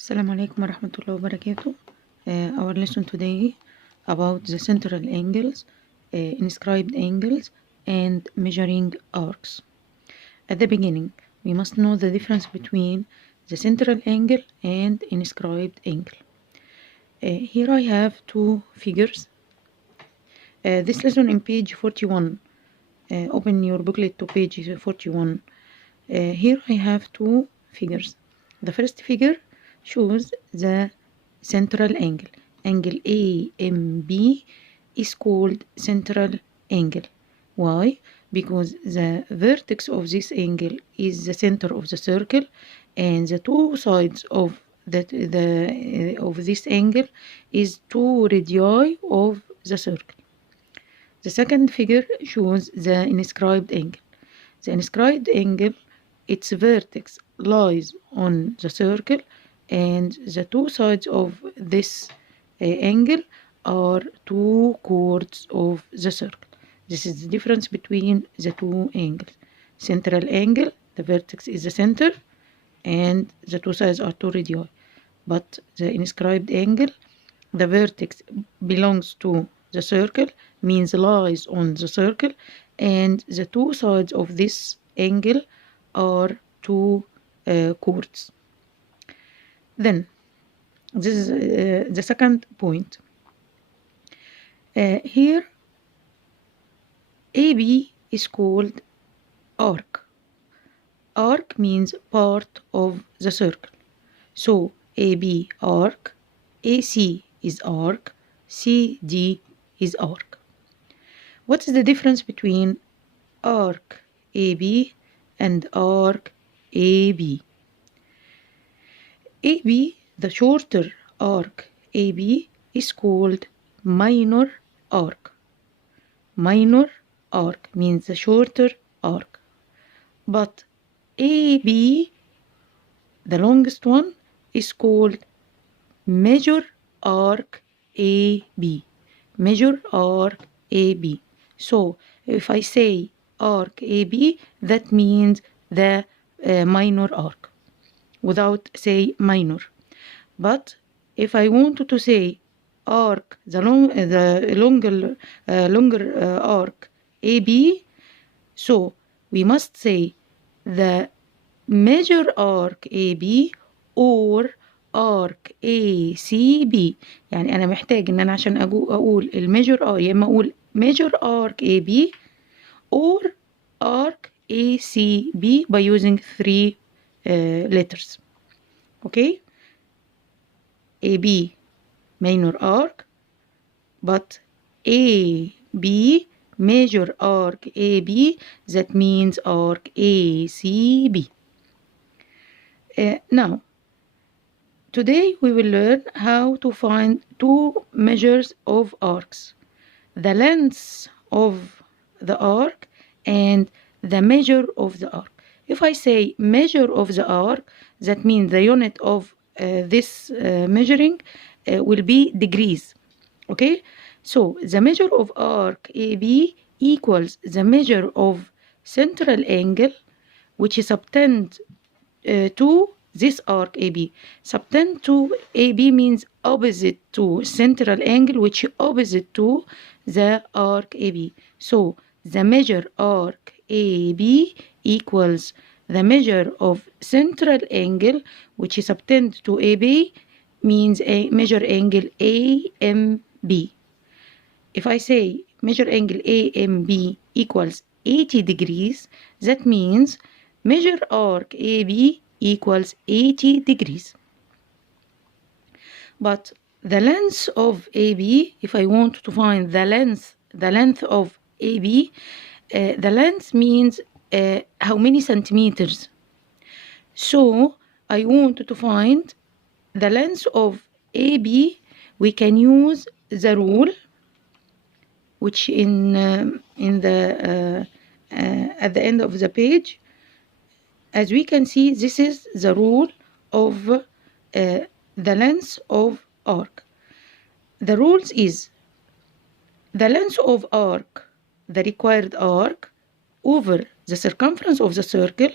Assalamu alaikum warahmatullahi wabarakatuh. Our lesson today about the central angles, inscribed angles, and measuring arcs. At the beginning, we must know the difference between the central angle and inscribed angle. Here I have two figures. This lesson in page 41. Open your booklet to page 41. Here I have two figures. The first figure shows the central angle. Angle AMB is called central angle. Why? Because the vertex of this angle is the center of the circle, and the two sides of this angle is two radii of the circle. The second figure shows the inscribed angle. The inscribed angle, its vertex lies on the circle, and the two sides of this angle are two chords of the circle. This is the difference between the two angles. Central angle, the vertex is the center, and the two sides are two radii. But the inscribed angle, the vertex belongs to the circle, means lies on the circle, and the two sides of this angle are two chords. Then, this is the second point. Here, AB is called arc. Arc means part of the circle. So, AB arc, AC is arc, CD is arc. What is the difference between arc AB and arc AB? AB, the shorter arc AB, is called minor arc. Minor arc means the shorter arc. But AB, the longest one, is called major arc AB. Major arc AB. So, if I say arc AB, that means the minor arc, without say minor. But if I want to say arc, the longer arc AB, so we must say the major arc AB or arc ACB. يعني أنا محتاج إن أنا عشان أقول الميجر يا إما أقول major arc AB or arc ACB by using three letters. Okay? AB minor arc, but AB major arc AB, that means arc ACB. Now, today we will learn how to find two measures of arcs. The length of the arc and the measure of the arc. If I say measure of the arc, that means the unit of this measuring will be degrees. Okay? So, the measure of arc AB equals the measure of central angle, which is subtend to this arc AB. Subtend to AB means opposite to central angle, which is opposite to the arc AB. So, the measure arc AB equals the measure of central angle, which is subtend to AB, means a measure angle AMB. If I say measure angle AMB equals 80 degrees, that means measure arc AB equals 80 degrees. But the length of AB, if I want to find the length of AB, the length means how many centimeters. So I want to find the length of AB. We can use the rule, which at the end of the page. As we can see, this is the rule of the length of arc. The rules is the length of arc, the required arc, over the circumference of the circle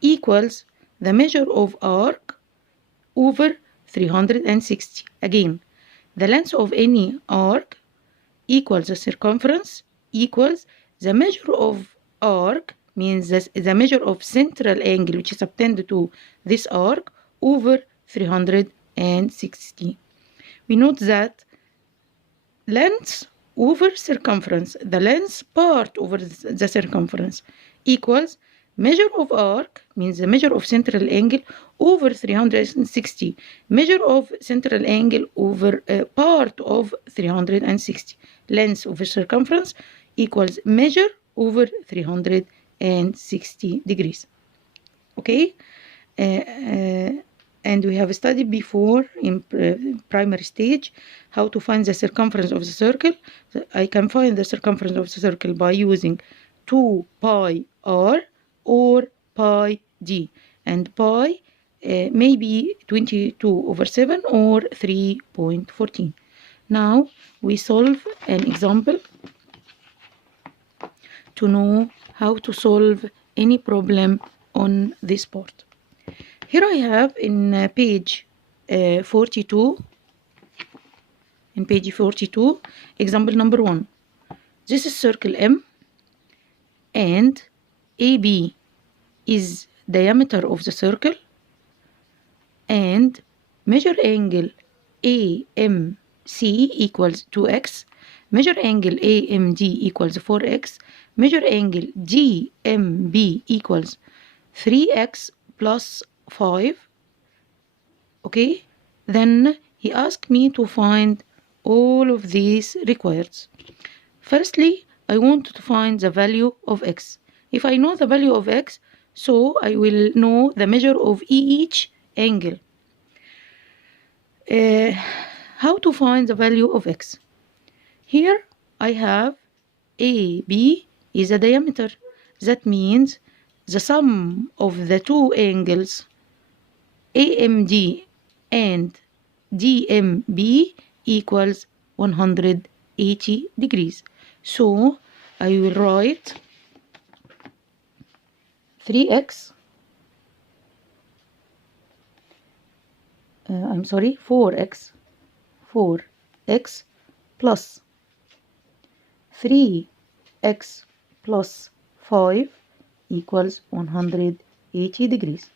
equals the measure of arc over 360. Again, the length of any arc equals the circumference equals the measure of arc, means the measure of central angle which is obtained to this arc, over 360. We note that length over circumference, the length part over the circumference, equals measure of arc, means the measure of central angle, over 360. Measure of central angle over part of 360. Length over circumference equals measure over 360 degrees. Okay? And we have studied before in primary stage how to find the circumference of the circle. I can find the circumference of the circle by using 2 pi r or pi d, and pi may be 22/7 or 3.14. Now we solve an example to know how to solve any problem on this part. Here I have in page 42, example number 1. This is circle M, and AB is diameter of the circle, and measure angle AMC equals 2x, measure angle AMD equals 4x, measure angle GMB equals 3x plus 5. Okay, then he asked me to find all of these required. Firstly, I want to find the value of x. If I know the value of x, so I will know the measure of each angle. How to find the value of x? Here I have AB is a diameter. That means the sum of the two angles AMD and DMB equals 180 degrees. So I will write 4x plus 3x plus 5 equals 180 degrees.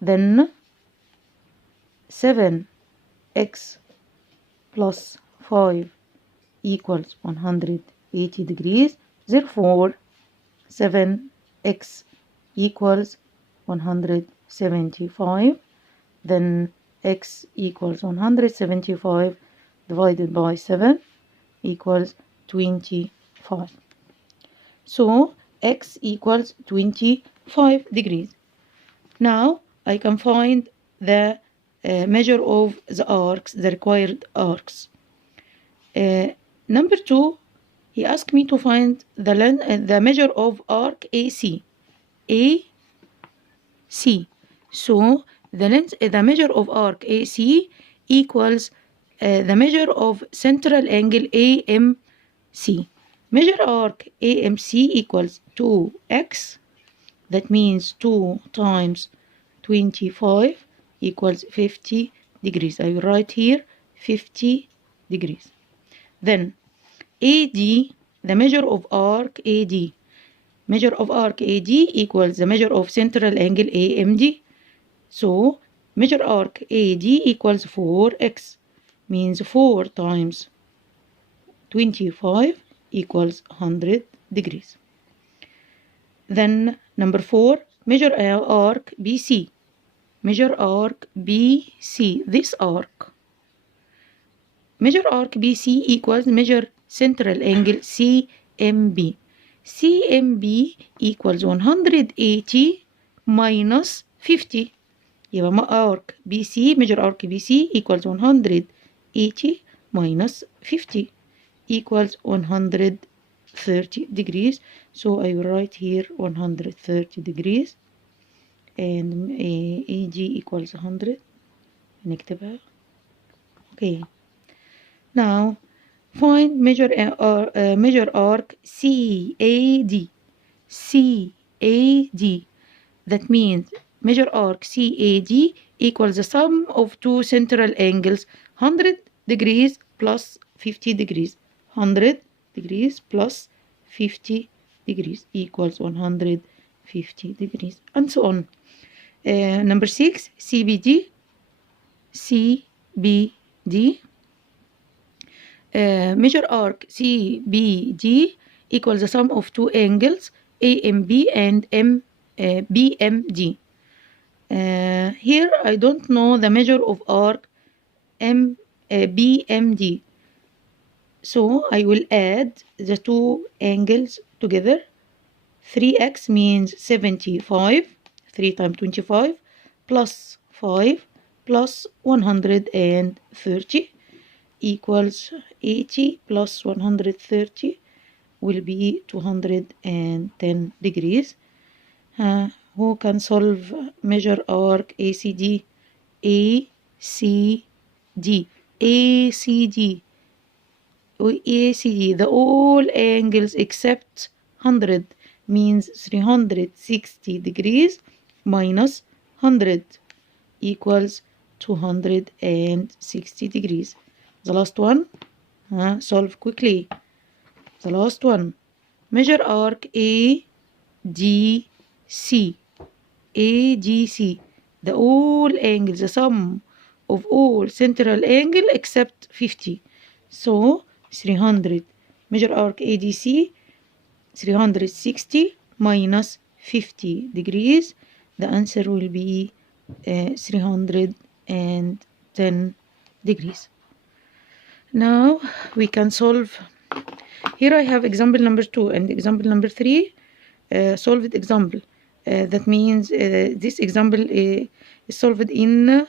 Then 7x plus 5 equals 180 degrees. Therefore, 7x equals 175. Then x equals 175 divided by 7 equals 25. So x equals 25 degrees. Now I can find the measure of the arcs, the required arcs. Number 2, he asked me to find the measure of arc AC. So the measure of arc AC equals the measure of central angle AMC. Measure arc AMC equals 2x. That means 2 times 25 equals 50 degrees. I will write here 50 degrees. Then AD, the measure of arc AD. Measure of arc AD equals the measure of central angle AMD. So measure arc AD equals 4x, means 4 times 25 equals 100 degrees. Then number 4, measure arc BC. Measure arc BC, this arc. Measure arc BC equals measure central angle CMB. CMB equals 180 minus 50. يبقى arc BC, measure arc BC equals 180 minus 50 equals 130 degrees. So I will write here 130 degrees, and AG equals 100. نكتبها. Okay. Now find measure arc CAD. CAD. That means measure arc CAD equals the sum of two central angles, 100 degrees plus 50 degrees. 100 degrees plus 50 degrees equals 150 degrees, and so on. Number 6, CBD. Measure arc CBD equals the sum of two angles AMB and BMD. Here I don't know the measure of arc BMD. So I will add the two angles together. 3x means 75. 3 times 25 plus 5 plus 130 equals 80 plus 130 will be 210 degrees. Who can solve measure arc ACD? ACD. ACD. ACD. The all angles except 100 means 360 degrees minus 100 equals 260 degrees. The last one, solve quickly. The last one, measure arc AGC. AGC. The all angles, the sum of all central angle except 50. So 300. Measure arc ADC, 360 minus 50 degrees. The answer will be 310 degrees. Now we can solve. Here I have example number 2 and example number 3. Solved example. That means this example is solved in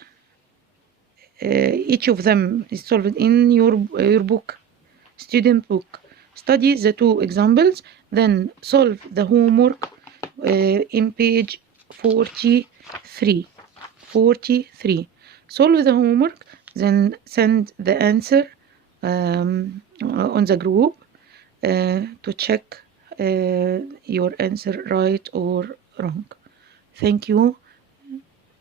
each of them is solved in your book, student book. Study the two examples, then solve the homework in page 43. 43. Solve the homework, then send the answer on the group to check your answer right or wrong. Thank you.